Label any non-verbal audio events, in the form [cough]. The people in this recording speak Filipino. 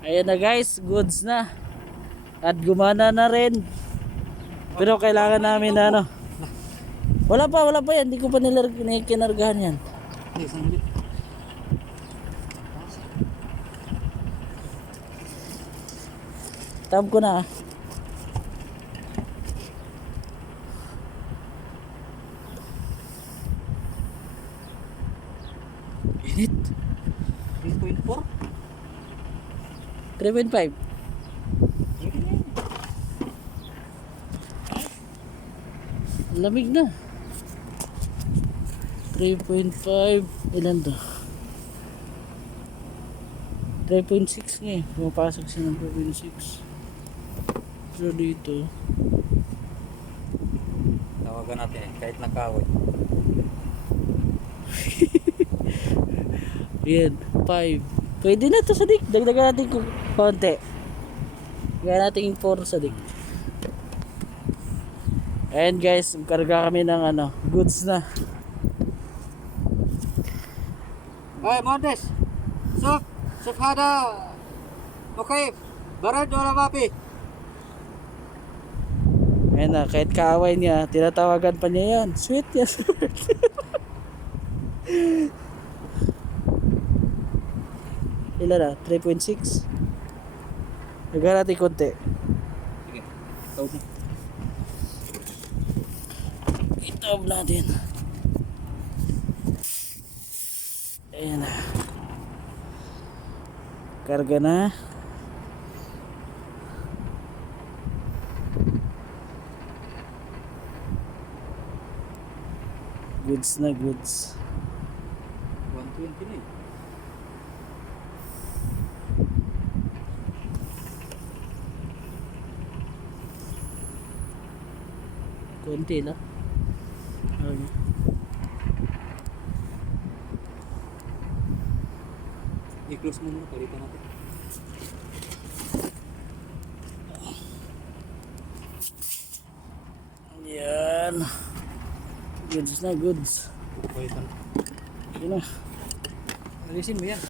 Ayan na guys, goods na. At gumana na rin. Pero kailangan namin na ano. Wala pa, wala pa yan. Hindi ko pa nila kinargahan yan. Tab ko na. ah. Init. 3.4? 3.5. Lamig na. 3.5. Ilan to? 3.6 nga eh. Pumapasok siya ng 3.6. Pero dito, Tawagan natin eh, kahit nakaway. [laughs] Yan, 5. Pwede na to sa dik. Dagdagan natin konti. Gaya natin yung 4 sa dik. Ayan guys, karga kami ng ano, goods na. Hey, Mondes! Suf! Suf hada! Okay, barad wala mapi. Ayan na, kahit kaaway niya, tinatawagan pa niya yan. Sweet yan. [laughs] Ilan na? 3.6? Dagdagan natin konti. Sige, ikaw na. Itob natin. Ayan na. Karga na. Goods na goods. 120 na eh. Konti lang. Okay. I-close muna, palitan natin. Yan. Goods na goods. Palitan. Yun na. Alisin mo yan.